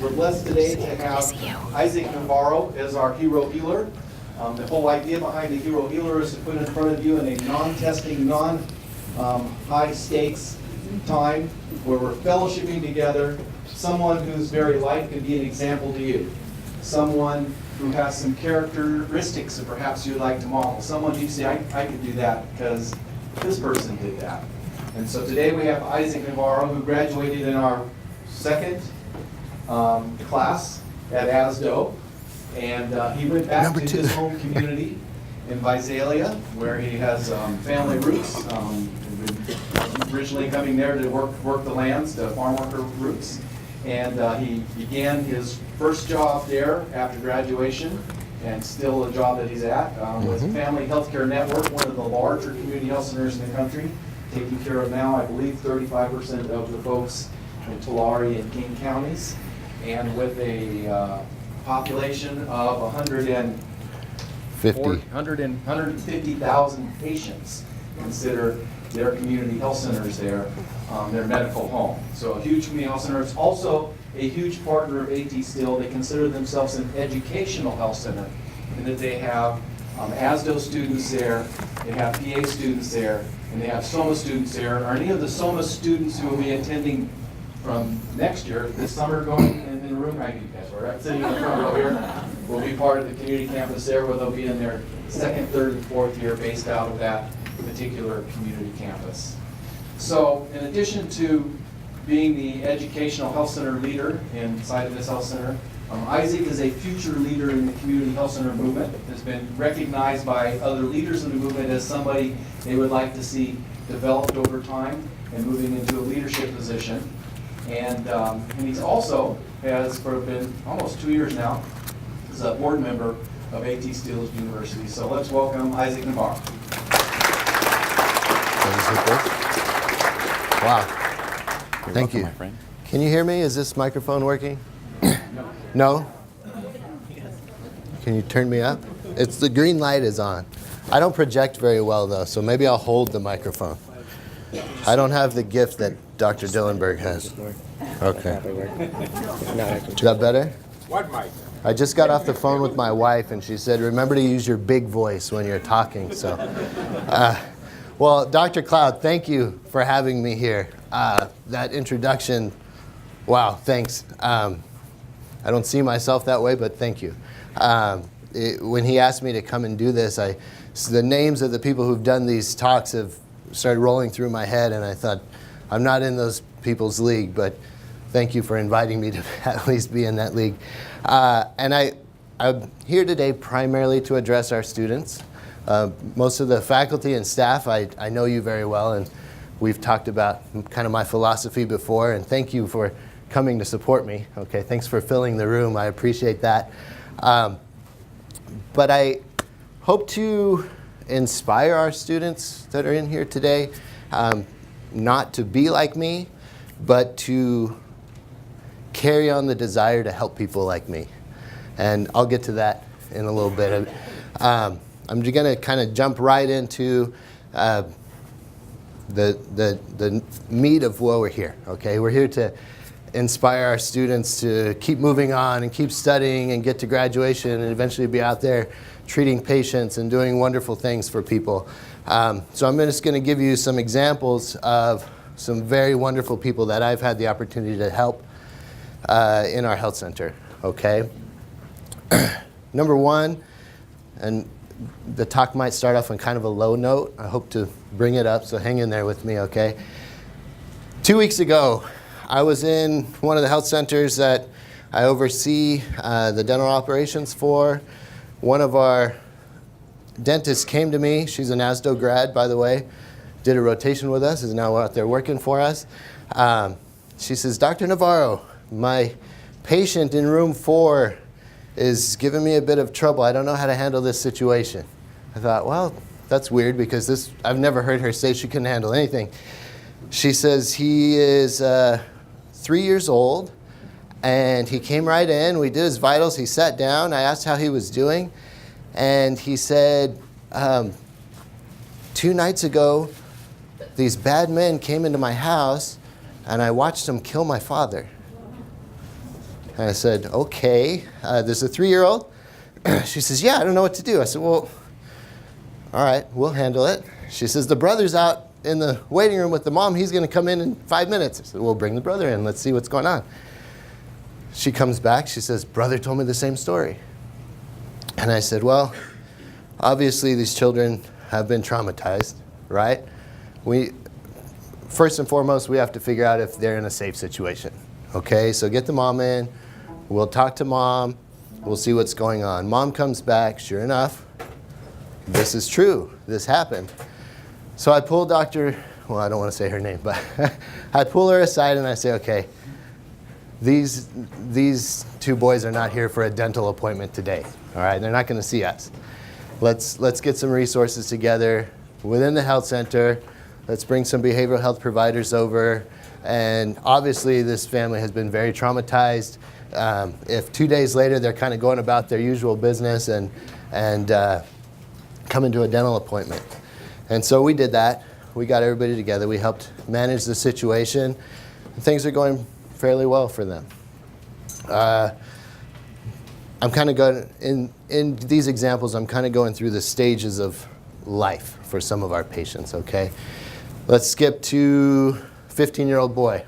We're blessed today to have Isaac Navarro as our hero healer. The whole idea behind the hero healer is to put in front of you in a non-testing, high stakes time where we're fellowshipping together, someone whose very life can be an example to you. Someone who has some characteristics that perhaps you'd like to model. Someone you say, I could do that because this person did that. And so today we have Isaac Navarro, who graduated in our second class at ASDO. And he went back to his home community in Visalia, where he has family roots. Originally coming there to work the lands, the farm worker roots. And he began his first job there after graduation, and still a job that he's at, with Family Healthcare Network, one of the larger community health centers in the country, taking care of now, I believe, 35% of the folks in Tulare and King counties, and with a population of 150,000 patients. Consider their community health centers there, their medical home. So a huge community health center. It's also a huge partner of AT Still. They consider themselves an educational health center, in that they have ASDO students there, they have PA students there, and they have SOMA students there. Are any of the SOMA students who will be attending from next year, this summer, going in the room? I think that's right, sitting in the front row here, will be part of the community campus there, where they'll be in their second, third, and fourth year based out of that particular community campus. So in addition to being the educational health center leader inside of this health center, Isaac is a future leader in the community health center movement. Has been recognized by other leaders in the movement as somebody they would like to see developed over time and moving into a leadership position. And he's also has for been almost 2 years now as a board member of AT Still University. So let's welcome Isaac Navarro. Wow. Thank you. My friend. Can you hear me? Is this microphone working? No? Can you turn me up? It's the green light is on. I don't project very well though, so maybe I'll hold the microphone. I don't have the gift that Dr. Dillenberg has. Okay. Is that better? What mic? I just got off the phone with my wife and she said, remember to use your big voice when you're talking. So, well, Dr. Cloud, thank you for having me here. That introduction, wow, thanks. I don't see myself that way, but thank you. When he asked me to come and do this, the names of the people who've done these talks have started rolling through my head, and I thought, I'm not in those people's league, but thank you for inviting me to at least be in that league. And I'm here today primarily to address our students. Most of the faculty and staff, I know you very well, and we've talked about kind of my philosophy before, and thank you for coming to support me. Okay, thanks for filling the room. I appreciate that. But I hope to inspire our students that are in here today, not to be like me, but to carry on the desire to help people like me. And I'll get to that in a little bit. I'm going to kind of jump right into the meat of why we're here. Okay, we're here to inspire our students to keep moving on and keep studying and get to graduation and eventually be out there treating patients and doing wonderful things for people. So I'm just going to give you some examples of some very wonderful people that I've had the opportunity to help in our health center. Okay. Number one, and the talk might start off on kind of a low note. I hope to bring it up, so hang in there with me, okay? 2 weeks ago, I was in one of the health centers that I oversee the dental operations for. One of our dentists came to me. She's an ASDO grad, by the way. Did a rotation with us, is now out there working for us. She says, Dr. Navarro, my patient in room 4 is giving me a bit of trouble. I don't know how to handle this situation. I thought, well, that's weird because I've never heard her say she couldn't handle anything. She says he is 3 years old and he came right in. We did his vitals. He sat down. I asked how he was doing. And he said, 2 nights ago, these bad men came into my house and I watched them kill my father. And I said, okay, there's a 3-year-old. She says, yeah, I don't know what to do. I said, well, all right, we'll handle it. She says, the brother's out in the waiting room with the mom. He's going to come in 5 minutes. I said, well, bring the brother in. Let's see what's going on. She comes back. She says, brother told me the same story. And I said, well, obviously these children have been traumatized, right? First and foremost, we have to figure out if they're in a safe situation. Okay, so get the mom in. We'll talk to mom. We'll see what's going on. Mom comes back. Sure enough, this is true. This happened. So I pull I don't want to say her name, but I pull her aside and I say, okay, these 2 boys are not here for a dental appointment today. All right, they're not going to see us. Let's get some resources together within the health center. Let's bring some behavioral health providers over. And obviously this family has been very traumatized. If 2 days later they're kind of going about their usual business and coming to a dental appointment. And so we did that. We got everybody together. We helped manage the situation. Things are going fairly well for them. I'm kind of going, in these examples, I'm kind of going through the stages of life for some of our patients, okay? Let's skip to 15-year-old boy.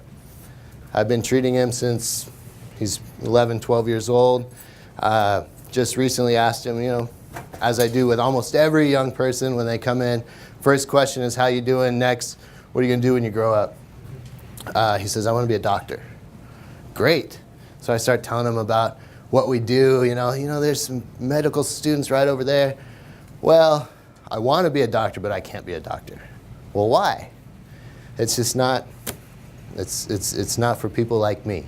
I've been treating him since he's 11, 12 years old. Just recently asked him, as I do with almost every young person when they come in, first question is, how you doing? Next, what are you going to do when you grow up? He says, I want to be a doctor. Great. So I start telling him about what we do. There's some medical students right over there. Well, I want to be a doctor, but I can't be a doctor. Well, why? It's just not, it's not for people like me.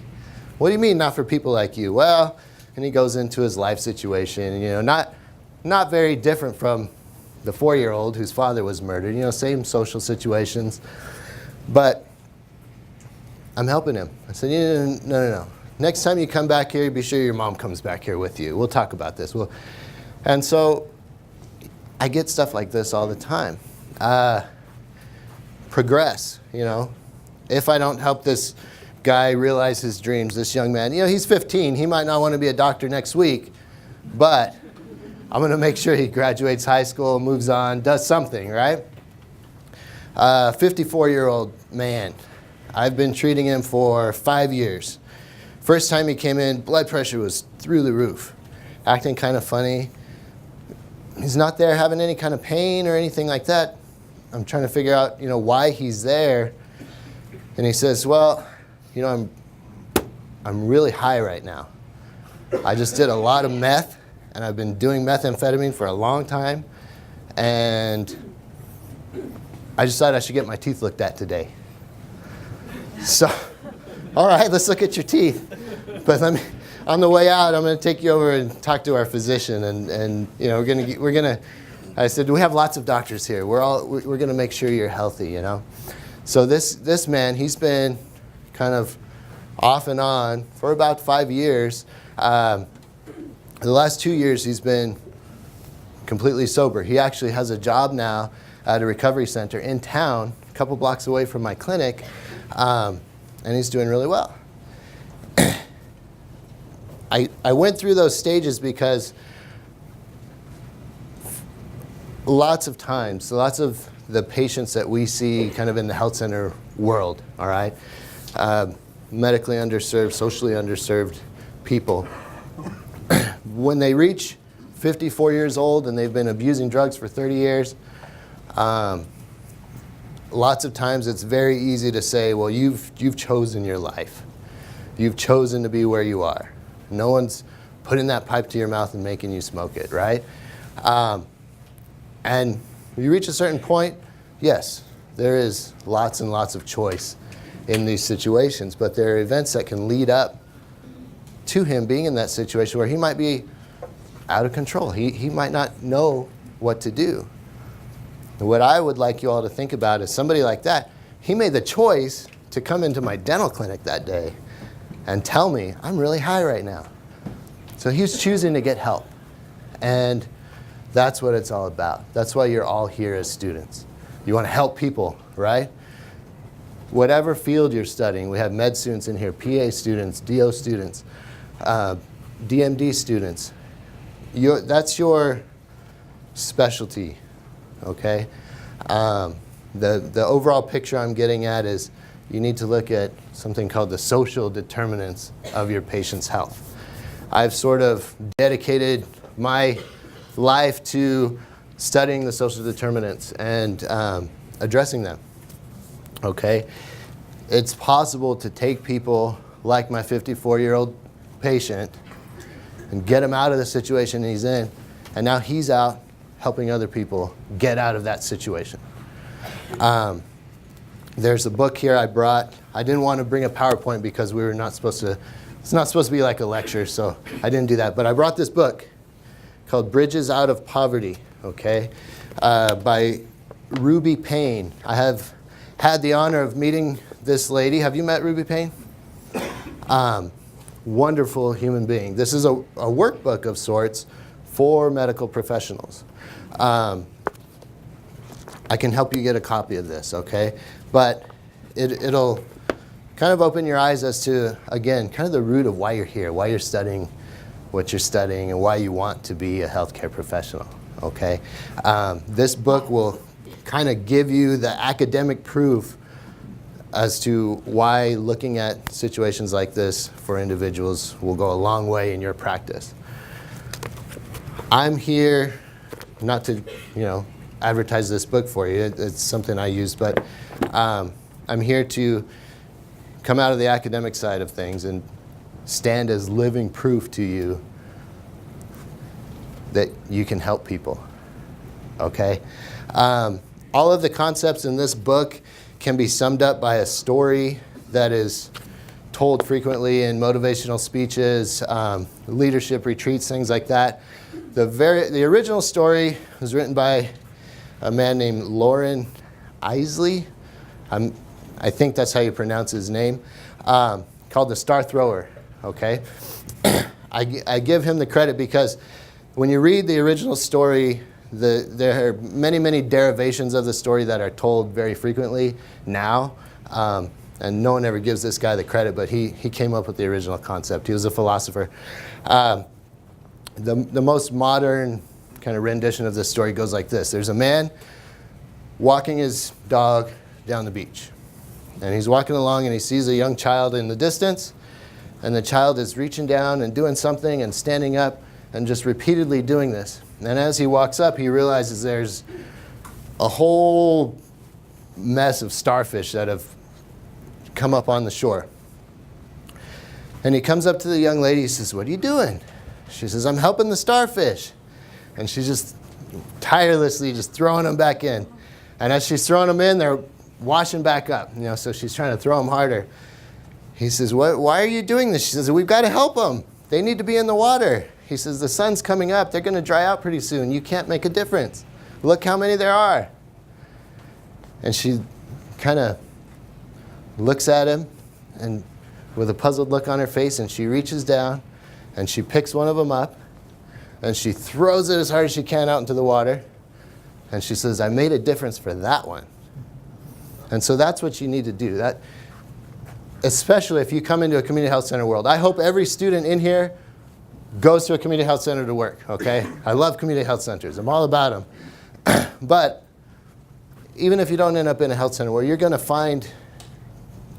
What do you mean not for people like you? Well, and he goes into his life situation, not very different from the 4-year-old whose father was murdered, same social situations. But I'm helping him. I said, no. Next time you come back here, be sure your mom comes back here with you. We'll talk about this. And so I get stuff like this all the time. Progress, If I don't help this guy realize his dreams, this young man, he's 15. He might not want to be a doctor next week, but I'm going to make sure he graduates high school, moves on, does something, right? 54-year-old man. I've been treating him for 5 years. First time he came in, blood pressure was through the roof, acting kind of funny. He's not there having any kind of pain or anything like that. I'm trying to figure out, why he's there. And he says, well, I'm really high right now. I just did a lot of meth, and I've been doing methamphetamine for a long time, and I decided I should get my teeth looked at today. So, all right, let's look at your teeth. But on the way out, I'm going to take you over and talk to our physician, and we're gonna. I said, we have lots of doctors here. We're going to make sure you're healthy, So this man, he's been kind of off and on for about 5 years. The last 2 years, he's been completely sober. He actually has a job now at a recovery center in town, a couple blocks away from my clinic, and he's doing really well. I went through those stages because lots of times, lots of the patients that we see kind of in the health center world, all right, medically underserved, socially underserved people, when they reach 54 years old and they've been abusing drugs for 30 years, lots of times it's very easy to say, well, you've chosen your life. You've chosen to be where you are. No one's putting that pipe to your mouth and making you smoke it, right? And when you reach a certain point, yes, there is lots and lots of choice in these situations, but there are events that can lead up to him being in that situation where he might be out of control. He might not know what to do. And what I would like you all to think about is somebody like that, he made the choice to come into my dental clinic that day and tell me, I'm really high right now. So he was choosing to get help. And that's what it's all about. That's why you're all here as students. You want to help people, right? Whatever field you're studying, we have med students in here, PA students, DO students. DMD students. That's your specialty, okay? The overall picture I'm getting at is you need to look at something called the social determinants of your patient's health. I've sort of dedicated my life to studying the social determinants and addressing them, okay? It's possible to take people like my 54-year-old patient and get him out of the situation he's in, and now he's out helping other people get out of that situation. There's a book here I brought. I didn't want to bring a PowerPoint because we were not supposed to, it's not supposed to be like a lecture, so I didn't do that. But I brought this book called Bridges Out of Poverty, okay, by Ruby Payne. I have had the honor of meeting this lady. Have you met Ruby Payne? Wonderful human being. This is a workbook of sorts for medical professionals. I can help you get a copy of this, okay? But it'll kind of open your eyes as to, again, kind of the root of why you're here, why you're studying what you're studying, and why you want to be a healthcare professional, okay? This book will kind of give you the academic proof as to why looking at situations like this for individuals will go a long way in your practice. I'm here not to, advertise this book for you. It's something I use, but I'm here to come out of the academic side of things and stand as living proof to you that you can help people, okay? All of the concepts in this book can be summed up by a story that is told frequently in motivational speeches, leadership retreats, things like that. The original story was written by a man named Loren Eiseley. I think that's how you pronounce his name, called The Star Thrower, okay? I give him the credit because when you read the original story, there are many, many derivations of the story that are told very frequently now, and no one ever gives this guy the credit, but he came up with the original concept. He was a philosopher. The most modern kind of rendition of this story goes like this. There's a man walking his dog down the beach, and he's walking along and he sees a young child in the distance, and the child is reaching down and doing something and standing up and just repeatedly doing this. And as he walks up, he realizes there's a whole mess of starfish that have come up on the shore. And he comes up to the young lady, he says, "What are you doing?" She says, "I'm helping the starfish." And she's just tirelessly just throwing them back in. And as she's throwing them in, they're washing back up. So she's trying to throw them harder. He says, "Why are you doing this?" She says, "We've got to help them. They need to be in the water." He says, "The sun's coming up. They're going to dry out pretty soon. You can't make a difference. Look how many there are." And she kind of looks at him and with a puzzled look on her face, and she reaches down and she picks one of them up and she throws it as hard as she can out into the water. And she says, "I made a difference for that one." And so that's what you need to do. That, especially if you come into a community health center world. I hope every student in here goes to a community health center to work, okay? I love community health centers. I'm all about them. But even if you don't end up in a health center where you're going to find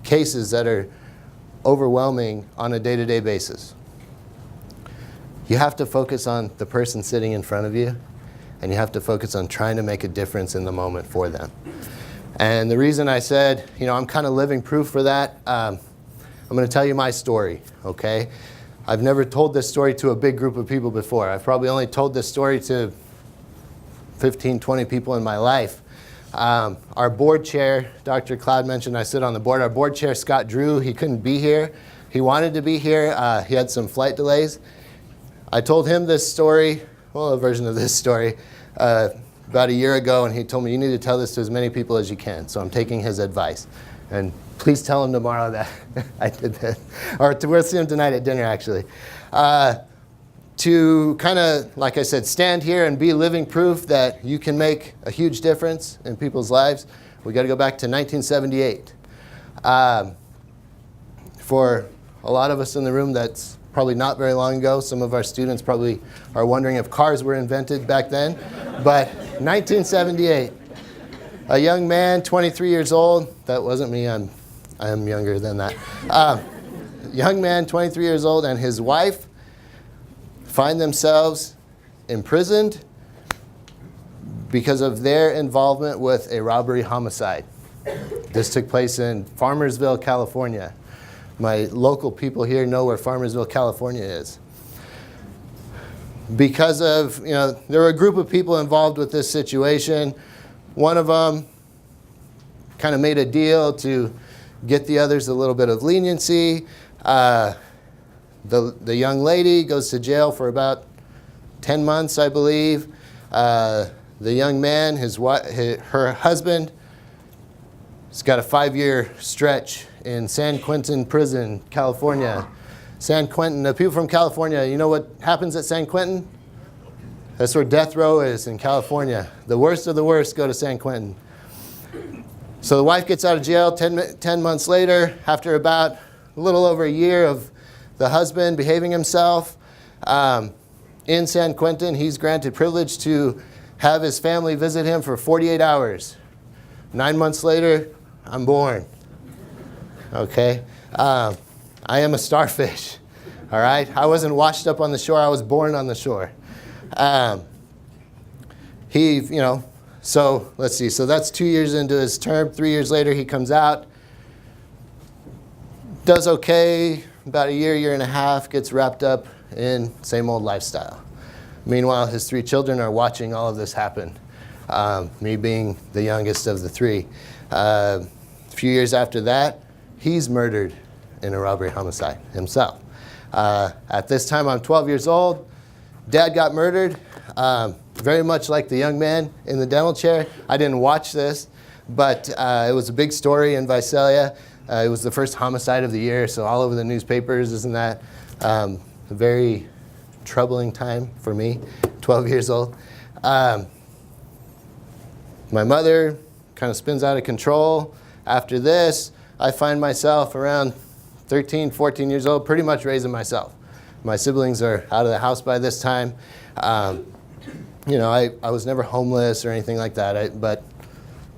cases that are overwhelming on a day-to-day basis, you have to focus on the person sitting in front of you, and you have to focus on trying to make a difference in the moment for them. And the reason I said, I'm kind of living proof for that, I'm going to tell you my story, okay? I've never told this story to a big group of people before. I've probably only told this story to 15, 20 people in my life. Our board chair, Dr. Cloud mentioned I sit on the board. Our board chair, Scott Drew, he couldn't be here. He wanted to be here. He had some flight delays. I told him this story, a version of this story, about a year ago, and he told me, "You need to tell this to as many people as you can." So I'm taking his advice. And please tell him tomorrow that I did that. Or we'll see him tonight at dinner, actually. To kind of, like I said, stand here and be living proof that you can make a huge difference in people's lives, we got to go back to 1978. For a lot of us in the room, that's probably not very long ago. Some of our students probably are wondering if cars were invented back then. But 1978, a young man, 23 years old. That wasn't me. I am younger than that. Young man, 23 years old, and his wife find themselves imprisoned because of their involvement with a robbery homicide. This took place in Farmersville, California. My local people here know where Farmersville, California is. Because of, there were a group of people involved with this situation. One of them kind of made a deal to get the others a little bit of leniency. The young lady goes to jail for about 10 months, I believe. The young man, her husband, has got a 5-year stretch in San Quentin Prison, California. San Quentin, the people from California, you know what happens at San Quentin? That's where death row is in California. The worst of the worst go to San Quentin. So the wife gets out of jail 10 months later, after about a little over a year of the husband behaving himself. In San Quentin, he's granted privilege to have his family visit him for 48 hours. 9 months later, I'm born. Okay? I am a starfish. All right? I wasn't washed up on the shore. I was born on the shore. So let's see. So that's 2 years into his term. 3 years later, he comes out. Does okay. About a year and a half, gets wrapped up in same old lifestyle. Meanwhile, his 3 children are watching all of this happen. Me being the youngest of the 3. A few years after that, he's murdered in a robbery homicide himself. At this time, I'm 12 years old. Dad got murdered, very much like the young man in the dental chair. I didn't watch this, but it was a big story in Visalia. It was the first homicide of the year, so all over the newspapers, isn't that a very troubling time for me, 12 years old. My mother kind of spins out of control. After this, I find myself around 13, 14 years old, pretty much raising myself. My siblings are out of the house by this time. I was never homeless or anything like that. But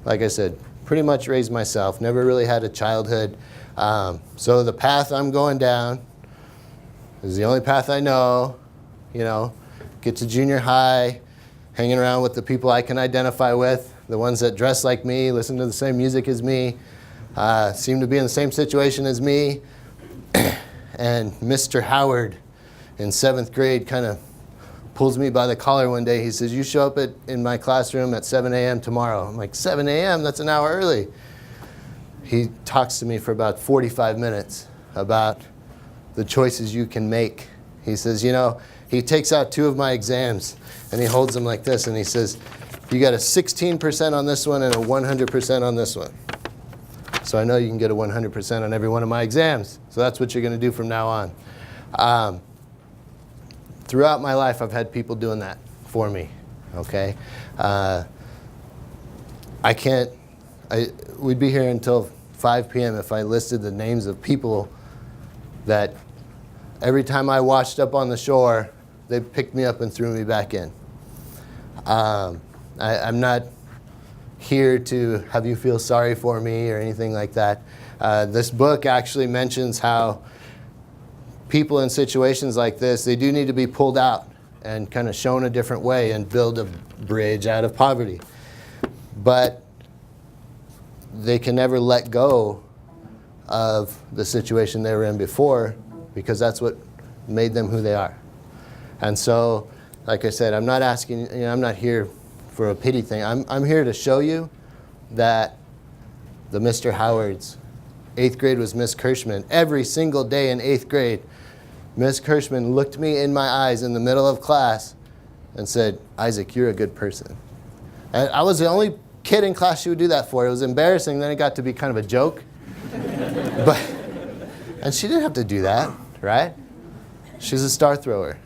like I said, pretty much raised myself. Never really had a childhood. So the path I'm going down is the only path I know. Get to junior high, hanging around with the people I can identify with, the ones that dress like me, listen to the same music as me, seem to be in the same situation as me. And Mr. Howard in 7th grade kind of pulls me by the collar one day. He says, "You show up in my classroom at 7 a.m. tomorrow." I'm like, 7 a.m.? That's an hour early. He talks to me for about 45 minutes about the choices you can make. He says, he takes out 2 of my exams and he holds them like this and he says, "You got a 16% on this one and a 100% on this one. So I know you can get a 100% on every one of my exams. So that's what you're going to do from now on." Throughout my life, I've had people doing that for me, okay? We'd be here until 5 p.m. if I listed the names of people that every time I washed up on the shore, they picked me up and threw me back in. I'm not here to have you feel sorry for me or anything like that. This book actually mentions how people in situations like this, they do need to be pulled out and kind of shown a different way and build a bridge out of poverty. But they can never let go of the situation they were in before because that's what made them who they are. And so, like I said, I'm not asking, I'm not here for a pity thing. I'm here to show you that the Mr. Howards, 8th grade was Miss Kirschman. Every single day in 8th grade, Miss Kirschman looked me in my eyes in the middle of class and said, "Isaac, you're a good person." And I was the only kid in class she would do that for. It was embarrassing. Then it got to be kind of a joke. And she didn't have to do that, right? She's a star thrower.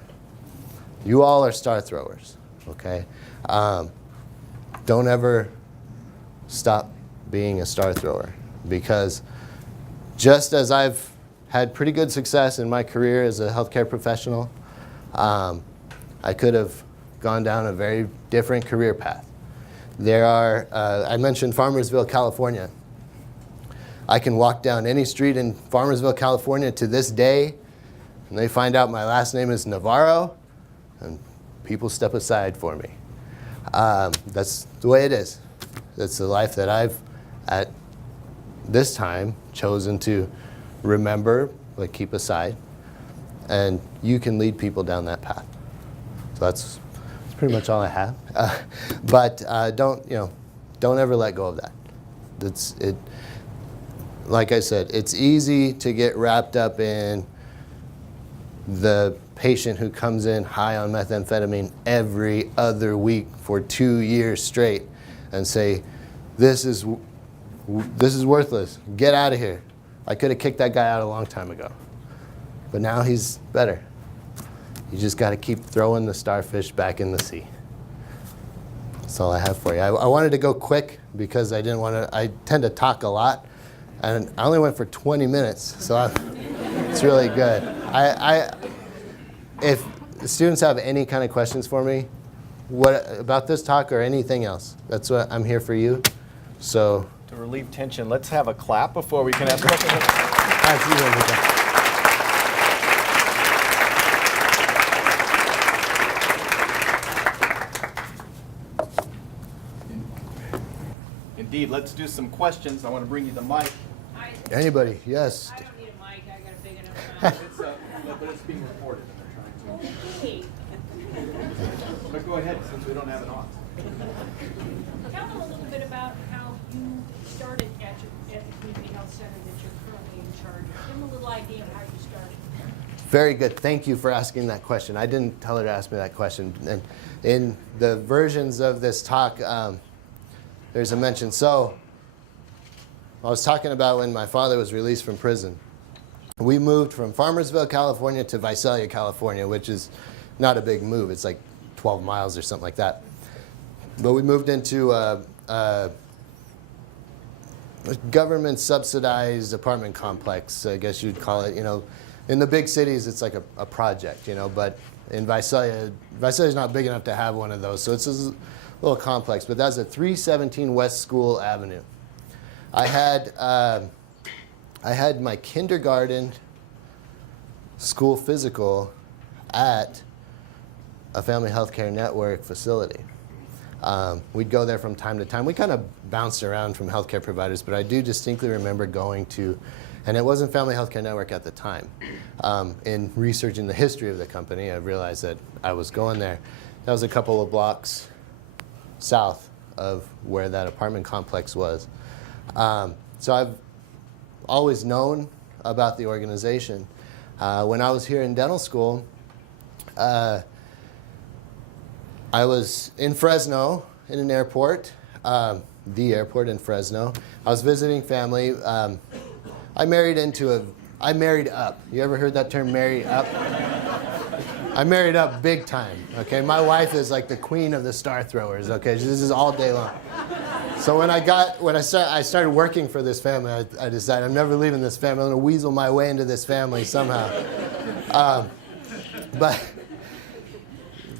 You all are star throwers, okay? Don't ever stop being a star thrower, because just as I've had pretty good success in my career as a healthcare professional. I could have gone down a very different career path. There are, I mentioned Farmersville, California. I can walk down any street in Farmersville, California to this day, and they find out my last name is Navarro, and people step aside for me. That's the way it is. That's the life that I've, at this time, chosen to remember, but keep aside. And you can lead people down that path. So that's pretty much all I have. But don't ever let go of that. Like I said, it's easy to get wrapped up in the patient who comes in high on methamphetamine every other week for 2 years straight and say, this is worthless. Get out of here. I could have kicked that guy out a long time ago. But now he's better. You just got to keep throwing the starfish back in the sea. That's all I have for you. I wanted to go quick because I didn't want to. I tend to talk a lot, and I only went for 20 minutes, so it's really good. If the students have any kind of questions for me, what about this talk or anything else, that's what I'm here for you. So to relieve tension, let's have a clap before we can ask questions. Absolutely. Indeed, let's do some questions. I want to bring you the mic. Anybody? Yes. I don't need a mic. I got a big enough mouth. But it's being recorded, and they're trying Okay. to. But go ahead, since we don't have it on. Tell them a little bit about how you started at the community health center that you're currently in charge of. Give them a little idea of how you started. Very good. Thank you for asking that question. I didn't tell her to ask me that question. And in the versions of this talk, there's a mention. So I was talking about when my father was released from prison. We moved from Farmersville, California to Visalia, California, which is not a big move. It's like 12 miles or something like that. But we moved into a government-subsidized apartment complex, I guess you'd call it. You know, in the big cities, it's like a project, you know. But in Visalia is not big enough to have one of those. So it's a little complex. But that's at 317 West School Avenue. I had my kindergarten school physical at a family healthcare network facility. We'd go there from time to time. We kind of bounced around from healthcare providers, but I do distinctly remember going to, and it wasn't Family Healthcare Network at the time. In researching the history of the company, I realized that I was going there. That was a couple of blocks south of where that apartment complex was. So I've always known about the organization. When I was here in dental school, I was in Fresno in an airport, the airport in Fresno. I was visiting family. I married up. You ever heard that term, marry up? I married up big time, okay? My wife is like the queen of the star throwers, okay? This is all day long. So when I started working for this family, I decided I'm never leaving this family. I'm going to weasel my way into this family somehow.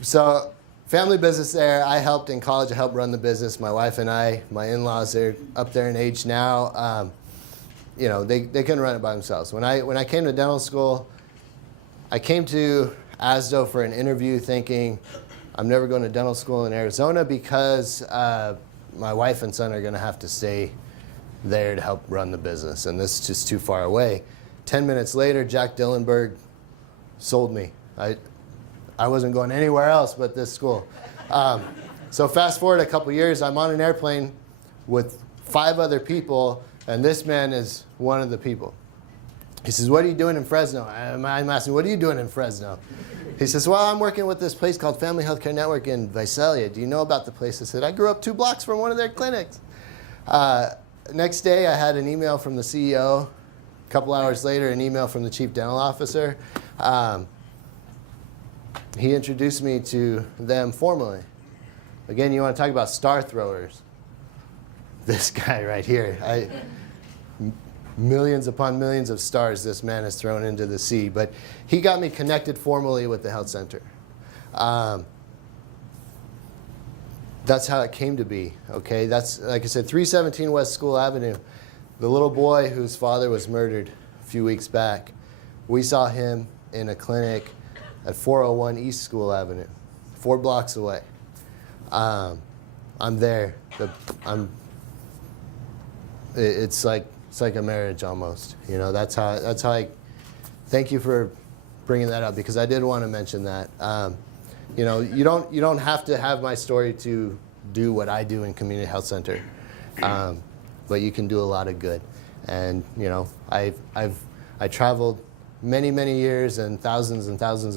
So family business there. I helped in college. I helped run the business. My wife and I, my in-laws, they're up there in age now. You know, they couldn't run it by themselves. When I came to dental school, I came to ASDO for an interview thinking I'm never going to dental school in Arizona because my wife and son are going to have to stay there to help run the business, and this is just too far away. 10 minutes later, Jack Dillenberg sold me. I wasn't going anywhere else but this school. So fast forward a couple years, I'm on an airplane with 5 other people, and this man is one of the people. He says, what are you doing in Fresno? I'm asking, what are you doing in Fresno? He says, well, I'm working with this place called Family Healthcare Network in Visalia. Do you know about the place? I said, I grew up 2 blocks from one of their clinics. Next day, I had an email from the CEO. A couple hours later, an email from the chief dental officer. He introduced me to them formally. Again, you want to talk about star throwers. This guy right here. millions upon millions of stars this man has thrown into the sea. But he got me connected formally with the health center. That's how it came to be, okay? That's, like I said, 317 West School Avenue. The little boy whose father was murdered a few weeks back, we saw him in a clinic at 401 East School Avenue, 4 blocks away. I'm there. It's like a marriage almost. You know, that's how I. Thank you for bringing that up, because I did want to mention that. You know, you don't have to have my story to do what I do in community health center, but you can do a lot of good. And you know, I traveled many years and thousands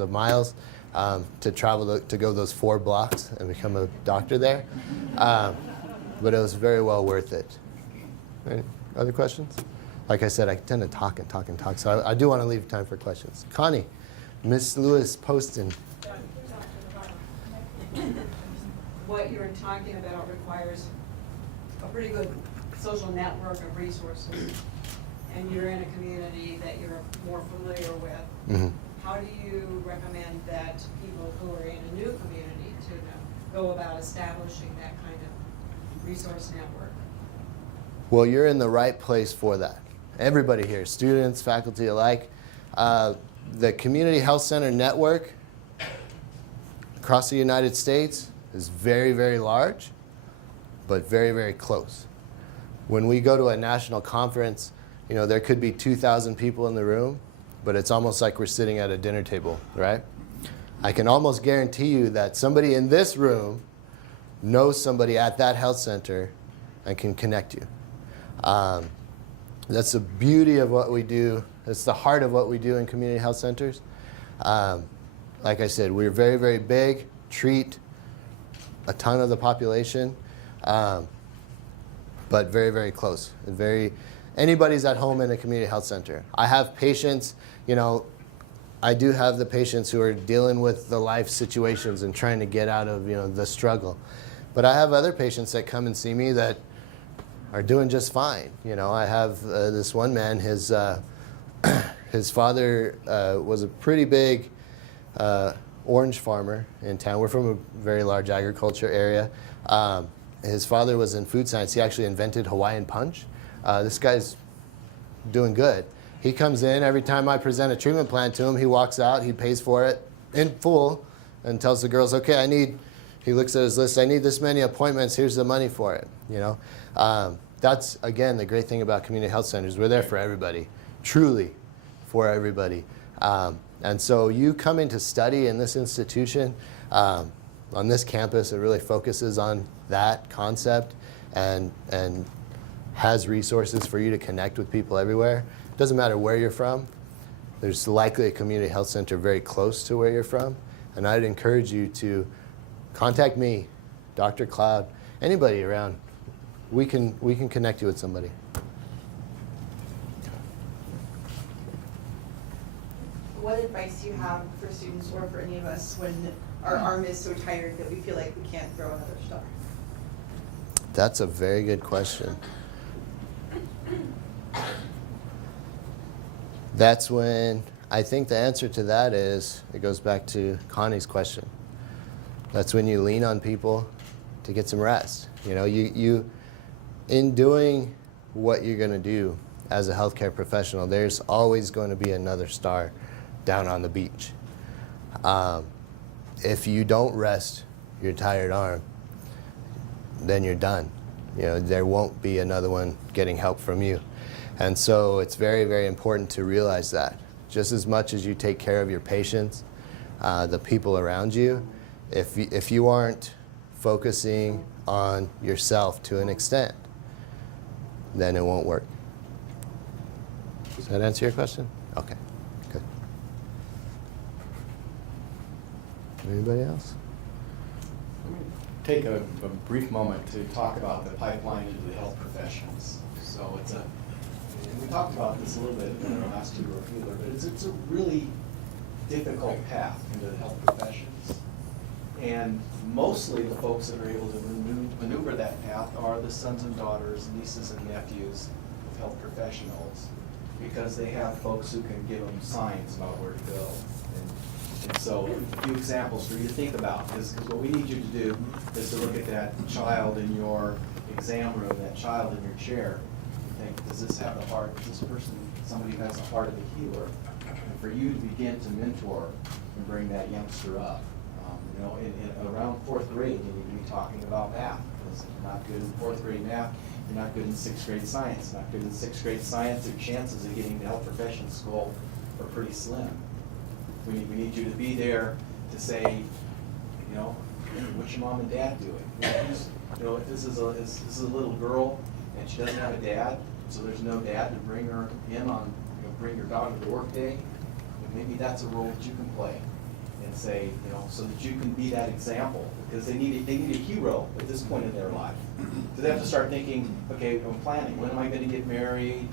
of miles to travel to go those 4 blocks and become a doctor there, but it was very well worth it. Any other questions? Like I said, I tend to talk, so I do want to leave time for questions. Connie, Miss Lewis Poston. What you're talking about requires a pretty good social network of resources, and you're in a community that you're more familiar with. Mm-hmm. How do you recommend that people who are in a new community to go about establishing that kind of resource network? Well, you're in the right place for that. Everybody here, students, faculty alike. The Community Health Center network across the United States is very large, but very close. When we go to a national conference, you know, there could be 2,000 people in the room, but it's almost like we're sitting at a dinner table, right? I can almost guarantee you that somebody in this room knows somebody at that health center and can connect you. That's the beauty of what we do. It's the heart of what we do in community health centers. Like I said, we're very big, treat a ton of the population, but very close. Anybody's at home in a community health center. I have patients, you know, I do have the patients who are dealing with the life situations and trying to get out of, you know, the struggle. But I have other patients that come and see me that are doing just fine. You know, I have this one man, his father was a pretty big orange farmer in town. We're from a very large agriculture area. His father was in food science. He actually invented Hawaiian punch. This guy's doing good. He comes in, every time I present a treatment plan to him, he walks out, he pays for it in full, and tells the girls, okay, he looks at his list, I need this many appointments, here's the money for it, you know. That's, again, the great thing about community health centers. We're there for everybody, truly for everybody. And so you come in to study in this institution, on this campus, it really focuses on that concept and has resources for you to connect with people everywhere. Doesn't matter where you're from. There's likely a community health center very close to where you're from. And I'd encourage you to contact me, Dr. Cloud, anybody around. We can connect you with somebody. What advice do you have for students or for any of us when our arm is so tired that we feel like we can't throw another star? That's a very good question. That's when I think the answer to that is, it goes back to Connie's question. That's when you lean on people to get some rest. You know, you in doing what you're going to do as a healthcare professional, there's always going to be another star down on the beach. If you don't rest your tired arm, then you're done. You know, there won't be another one getting help from you. And so it's very important to realize that. Just as much as you take care of your patients, the people around you, if you aren't focusing on yourself to an extent, then it won't work. Does that answer your question? Okay, good. Anybody else? Take a brief moment to talk about the pipeline into the health professions. So we talked about this a little bit in our last tour of Wheeler, but it's a really difficult path into the health professions. And mostly the folks that are able to maneuver that path are the sons and daughters, nieces and nephews health professionals because they have folks who can give them signs about where to go. And so a few examples for you to think about, because what we need you to do is to look at that child in your exam room, that child in your chair, and think, does this have the heart, is this person somebody who has the heart of a healer? And for you to begin to mentor and bring that youngster up. You know, in around 4th grade, you need to be talking about math. Because if you're not good in 4th grade math, you're not good in 6th grade science. Not good in 6th grade science, your chances of getting to health profession school are pretty slim. We need you to be there to say, you know, what's your mom and dad doing? You know, if this is a little girl and she doesn't have a dad, so there's no dad to bring her in on, you know, bring your daughter to work day, maybe that's a role that you can play and say, you know, so that you can be that example, because they need a hero at this point in their life. So they have to start thinking, okay, I'm planning. When am I going to get married?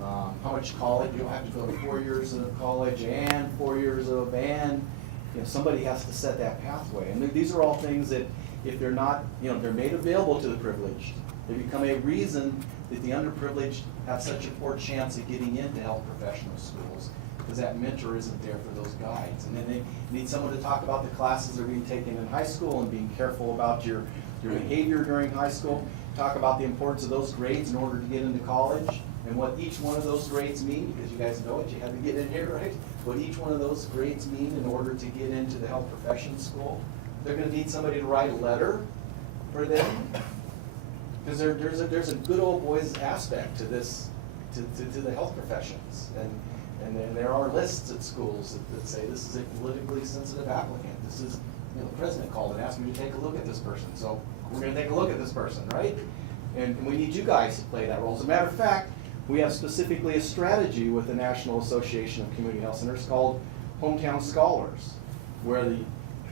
How much college? You don't have to go to 4 years of college and 4 years of, and you know, somebody has to set that pathway. And these are all things that, if they're not, you know, they're made available to the privileged, they become a reason that the underprivileged have such a poor chance of getting into health professional schools, because that mentor isn't there for those guides. And then they need someone to talk about the classes that are being taken in high school and being careful about your behavior during high school. Talk about the importance of those grades in order to get into college and what each one of those grades mean, because you guys know it, you had to get in here, right? What each one of those grades mean in order to get into the health profession school. They're going to need somebody to write a letter for them, because there's a good old boys aspect to this, to the health professions. And there are lists at schools that say this is a politically sensitive applicant. This is, you know, the president called and asked me to take a look at this person. So we're going to take a look at this person, right? And we need you guys to play that role. As a matter of fact, we have specifically a strategy with the National Association of Community Health Centers called Hometown Scholars, where the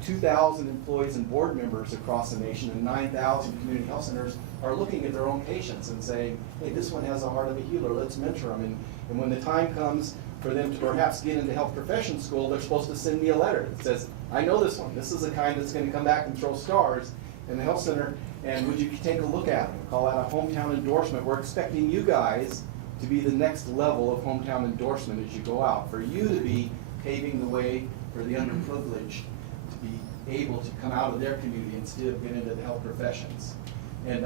2,000 employees and board members across the nation and 9,000 community health centers are looking at their own patients and saying, hey, this one has a heart of a healer, let's mentor them. And when the time comes for them to perhaps get into health profession school, they're supposed to send me a letter that says, I know this one. This is the kind that's going to come back and throw stars in the health center, and would you take a look at them? Call out a hometown endorsement. We're expecting you guys to be the next level of hometown endorsement as you go out, for you to be paving the way for the underprivileged to be able to come out of their community instead of get into the health professions. And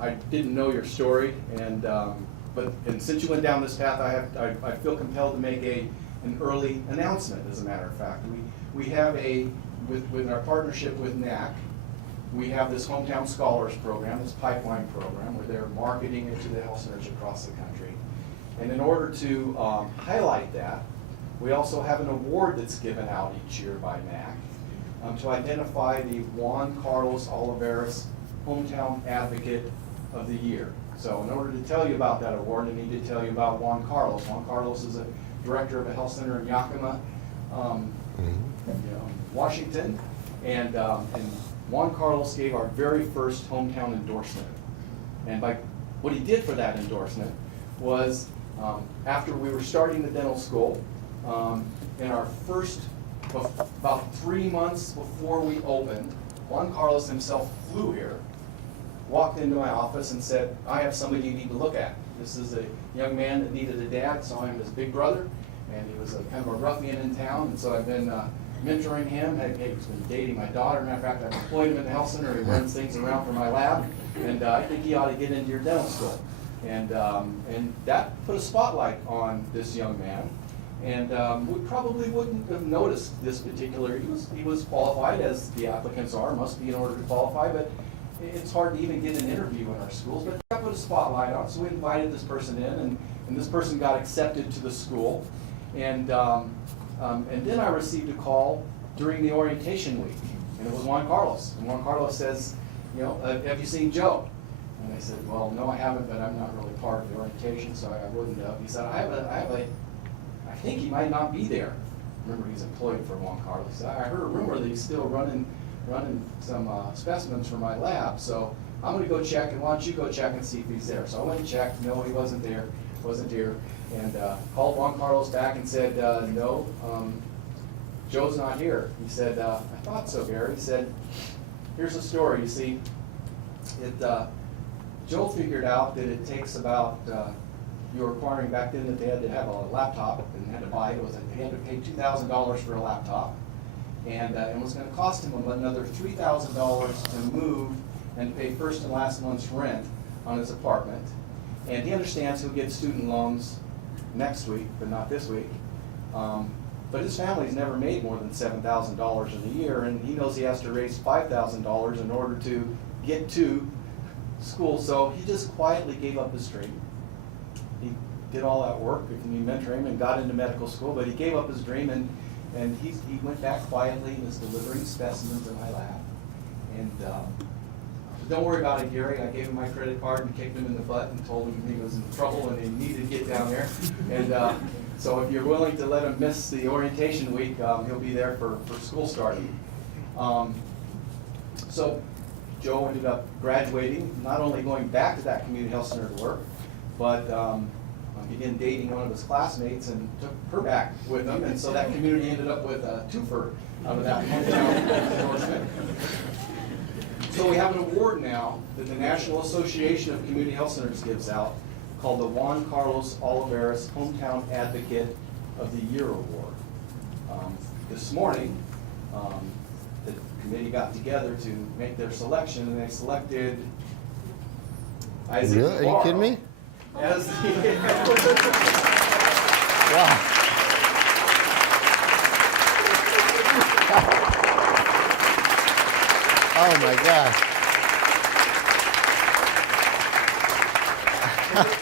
I didn't know your story, and since you went down this path, I feel compelled to make an early announcement. As a matter of fact, we have with our partnership with NAC, we have this Hometown Scholars program, this pipeline program, where they're marketing it to the health centers across the country. And in order to highlight that, we also have an award that's given out each year by NAC to identify the Juan Carlos Olivares Hometown Advocate of the Year. So in order to tell you about that award, I need to tell you about Juan Carlos. Juan Carlos is a director of a health center in Yakima, Washington, and Juan Carlos gave our very first hometown endorsement. And what he did for that endorsement was, after we were starting the dental school, in our first, about 3 months before we opened, Juan Carlos himself flew here, walked into my office and said, I have somebody you need to look at. This is a young man that needed a dad, saw him as big brother, and he was kind of a ruffian in town, and so I've been mentoring him. He's been dating my daughter. Matter of fact, I've employed him in the health center. He runs things around for my lab, and I think he ought to get into your dental school. And that put a spotlight on this young man. And we probably wouldn't have noticed this particular, he was qualified, as the applicants are, must be in order to qualify, but it's hard to even get an interview in our schools. But that put a spotlight on, so we invited this person in, and this person got accepted to the school. And then I received a call during the orientation week, and it was Juan Carlos. And Juan Carlos says, have you seen Joe? And I said, well, no, I haven't, but I'm not really part of the orientation, so I wouldn't have. He said, I think he might not be there. Remember, he's employed for Juan Carlos. I heard a rumor that he's still running some specimens for my lab, so I'm going to go check, and why don't you go check and see if he's there. So I went and checked. No, he wasn't there. Wasn't here. And called Juan Carlos back and said, no, Joe's not here. He said, I thought so, Gary. He said, here's the story. You see, Joe figured out that it takes about you were requiring back then that they had to have a laptop and had to buy it. They had to pay $2,000 for a laptop, and it was going to cost him another $3,000 to move and pay first and last month's rent on his apartment. And he understands he'll get student loans next week, but not this week. But his family's never made more than $7,000 in a year, and he knows he has to raise $5,000 in order to get to school. So he just quietly gave up his dream. He did all that work, if you mentor him, and got into medical school, but he gave up his dream, and he went back quietly and is delivering specimens in my lab. And don't worry about it, Gary. I gave him my credit card and kicked him in the butt and told him he was in trouble and he needed to get down there. And so if you're willing to let him miss the orientation week, he'll be there for school starting. So Joe ended up graduating, not only going back to that community health center to work, but began dating one of his classmates and took her back with him. And so that community ended up with a twofer out of that hometown endorsement. So we have an award now that the National Association of Community Health Centers gives out called the Juan Carlos Olivares Hometown Advocate of the Year Award. This morning, the committee got together to make their selection, and they selected Isaac Really? Are you Navarro kidding me? as the Wow. Oh my gosh.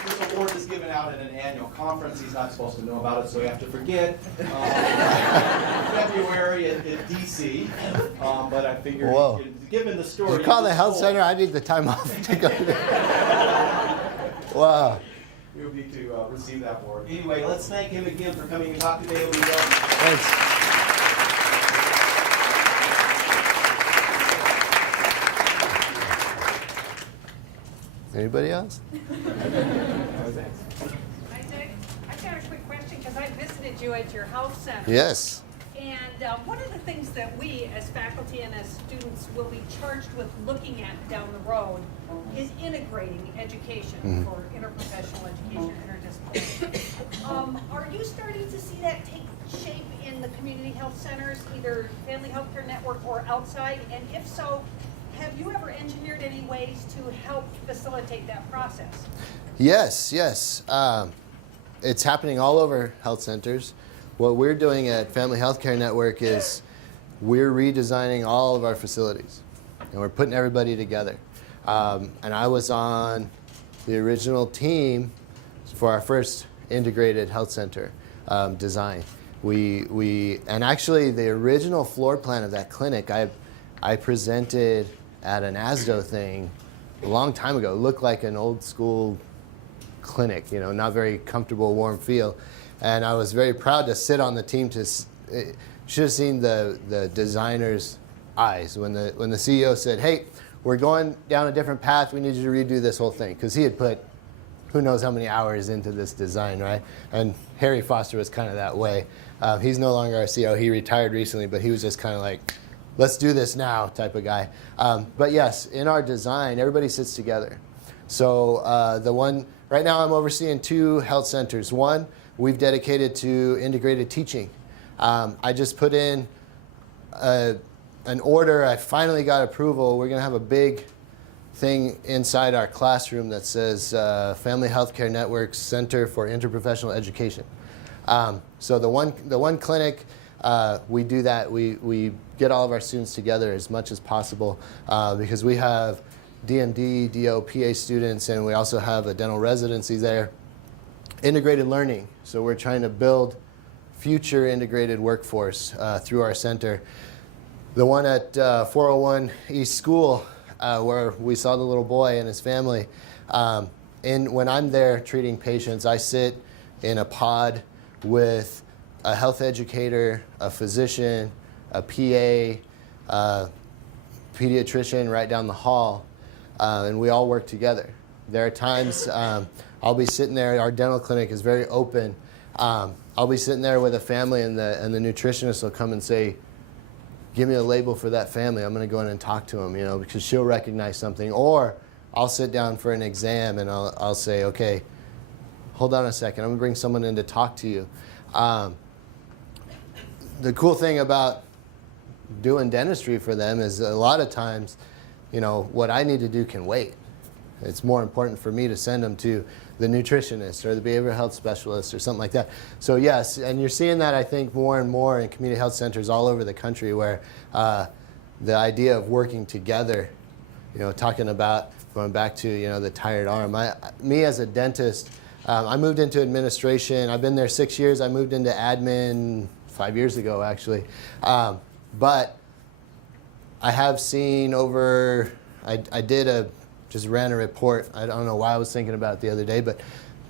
This award is given out at an annual conference. He's not supposed to know about it, so we have to forget. February at DC, but I figured, Whoa. given the story. Did you call the health told, center? I need the time off to go there. Wow. We'll be to receive that award. Anyway, let's thank him again for coming and talking today. Thanks. Anybody else? Isaac, I've got a quick question, because I visited you at your health center. Yes. And one of the things that we, as faculty and as students, will be charged with looking at down the road is integrating education for interprofessional education, interdisciplinary. Are you starting to see that take shape in the community health centers, either Family Healthcare Network or outside? And if so, have you ever engineered any ways to help facilitate that process? Yes, yes. It's happening all over health centers. What we're doing at Family Healthcare Network is we're redesigning all of our facilities, and we're putting everybody together. And I was on the original team for our first integrated health center design. And actually the original floor plan of that clinic, I presented at an ASDO thing a long time ago. It looked like an old school clinic, you know, not very comfortable, warm feel. And I was very proud to sit on the team to, should have seen the designer's eyes when the CEO said, hey, we're going down a different path, we need you to redo this whole thing. Because he had put who knows how many hours into this design, right? And Harry Foster was kind of that way. He's no longer our CEO, he retired recently, but he was just kind of like, let's do this now type of guy. But yes, in our design, everybody sits together. So right now I'm overseeing 2 health centers. One, we've dedicated to integrated teaching. I just put in an order. I finally got approval. We're going to have a big thing inside our classroom that says Family Healthcare Network Center for Interprofessional Education. So the one clinic, we do that. We get all of our students together as much as possible because we have DMD, DO, PA students, and we also have a dental residency there. Integrated learning. So we're trying to build future integrated workforce through our center. The one at 401 East School, where we saw the little boy and his family. When I'm there treating patients, I sit in a pod with a health educator, a physician, a PA, pediatrician right down the hall, and we all work together. There are times I'll be sitting there, our dental clinic is very open. I'll be sitting there with a family and the nutritionist will come and say, give me a label for that family. I'm going to go in and talk to them, you know, because she'll recognize something. Or I'll sit down for an exam and I'll say, okay, hold on a second, I'm going to bring someone in to talk to you. The cool thing about doing dentistry for them is a lot of times, you know, what I need to do can wait. It's more important for me to send them to the nutritionist or the behavioral health specialist or something like that. So yes, and you're seeing that I think more and more in community health centers all over the country where the idea of working together, you know, talking about going back to, you know, the tired arm. Me as a dentist, I moved into administration. I've been there 6 years. I moved into admin 5 years ago, actually. But I have seen over, just ran a report. I don't know why I was thinking about it the other day, but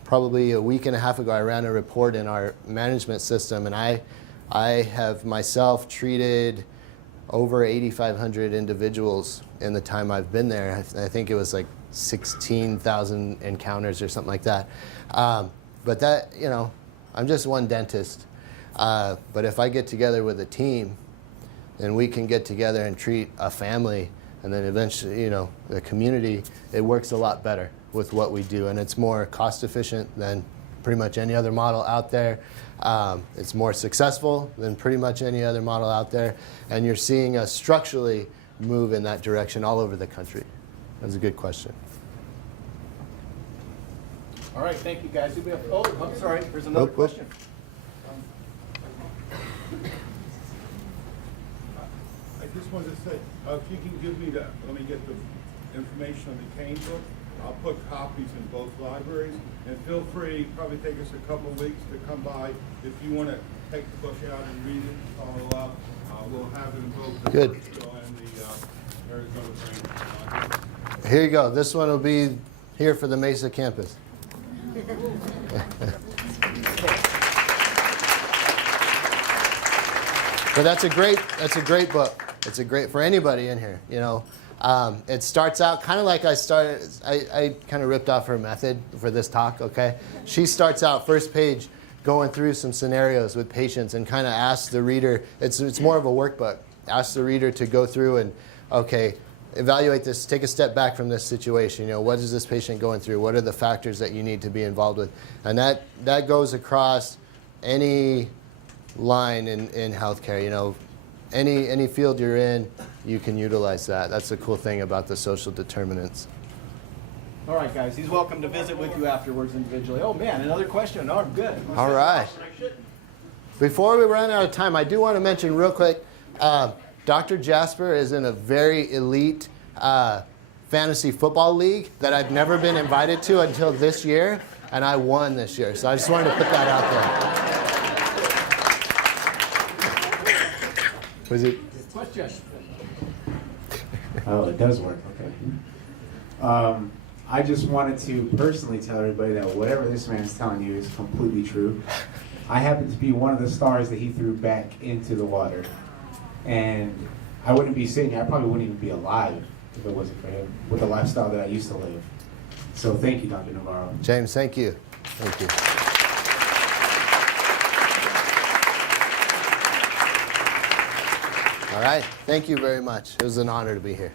probably a week and a half ago, I ran a report in our management system, and I have myself treated over 8,500 individuals in the time I've been there. I think it was like 16,000 encounters or something like that. But that, you know, I'm just one dentist. But if I get together with a team, then we can get together and treat a family, and then eventually, you know, the community, it works a lot better with what we do, and it's more cost efficient than pretty much any other model out there. It's more successful than pretty much any other model out there, and you're seeing us structurally move in that direction all over the country. That's a good question. All right, thank you guys. Oh, I'm sorry, there's another question. I just wanted to say, if you can give me let me get the information on the Kane book. I'll put copies in both libraries, and feel free, probably take us a couple of weeks to come by. If you want to take the book out and read it, follow up, we'll have it in both the Good. Churchill and the Arizona branch. Here you go. This one will be here for the Mesa campus. But that's a great book. It's a great for anybody in here, you know. It starts out kind of like I kind of ripped off her method for this talk, okay? She starts out first page going through some scenarios with patients and kind of asks the reader, it's more of a workbook, asks the reader to go through and, okay, evaluate this, take a step back from this situation, you know, what is this patient going through? What are the factors that you need to be involved with? And that goes across any line in healthcare, you know. Any field you're in, you can utilize that. That's the cool thing about the social determinants. All right, guys, he's welcome to visit with you afterwards individually. Oh, man, another question. Oh, I'm good. All right. Before we run out of time, I do want to mention real quick, Dr. Jasper is in a very elite fantasy football league that I've never been invited to until this year, and I won this year. So I just wanted to put that out there. Was it? Question. Oh, it does work. Okay. I just wanted to personally tell everybody that whatever this man's telling you is completely true. I happen to be one of the stars that he threw back into the water, and I wouldn't be sitting here. I probably wouldn't even be alive if it wasn't for him with the lifestyle that I used to live. So thank you, Dr. Navarro. James, thank you. Thank you. All right. Thank you very much. It was an honor to be here.